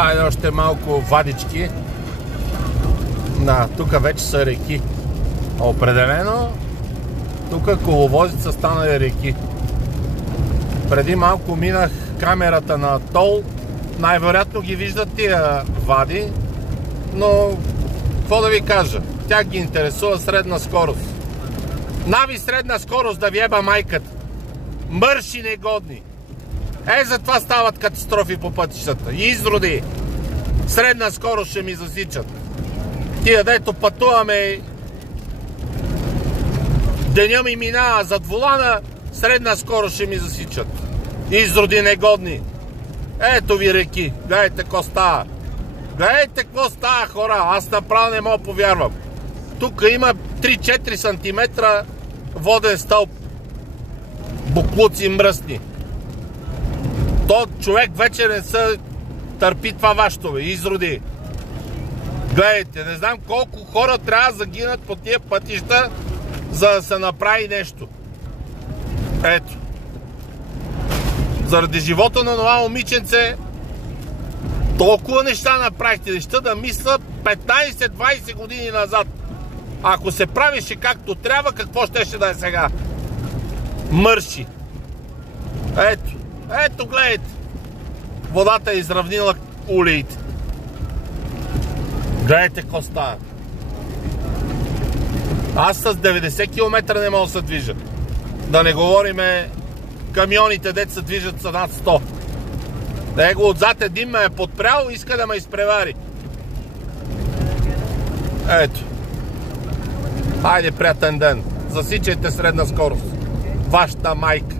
Айде още малко вадички. Тук вече са реки. Определено тук коловозица стана реки. Преди малко минах камерата на тол. Най-вероятно ги виждат тия вади, но какво да ви кажа? Тях ги интересува средна скорост. Нави средна скорост да ви еба майката. Мърши негодни. Затова стават катастрофи по пътищата. Изроди. Средна скорост ще ми засичат. Тия дето пътуваме, деня ми минава зад волана, средна скорост ще ми засичат. Изроди негодни. Ето ви реки. Гледайте какво става. Гледайте какво става, хора. Аз направо не мога повярвам. Тук има 3-4 см воден стълб. Буклуци мръсни. То човек вече не се търпи това вашето, бе. Изроди. Гледайте, не знам колко хора трябва да загинат по тия пътища, за да се направи нещо. Ето. Заради живота на това момиченце толкова неща направихте. Неща да мисля 15-20 години назад. Ако се правише както трябва, какво щеше да е сега? Мърши. Ето. Ето, гледайте. Водата е изравнила улиите. Гледайте какво става. Аз с 90 км не мога да се движа. Да не говориме камионите, дето се движат са над 100. Него отзад един ме е подпрял и иска да ме изпревари. Ето. Хайде, приятен ден. Засичайте средна скорост. Вашата майка.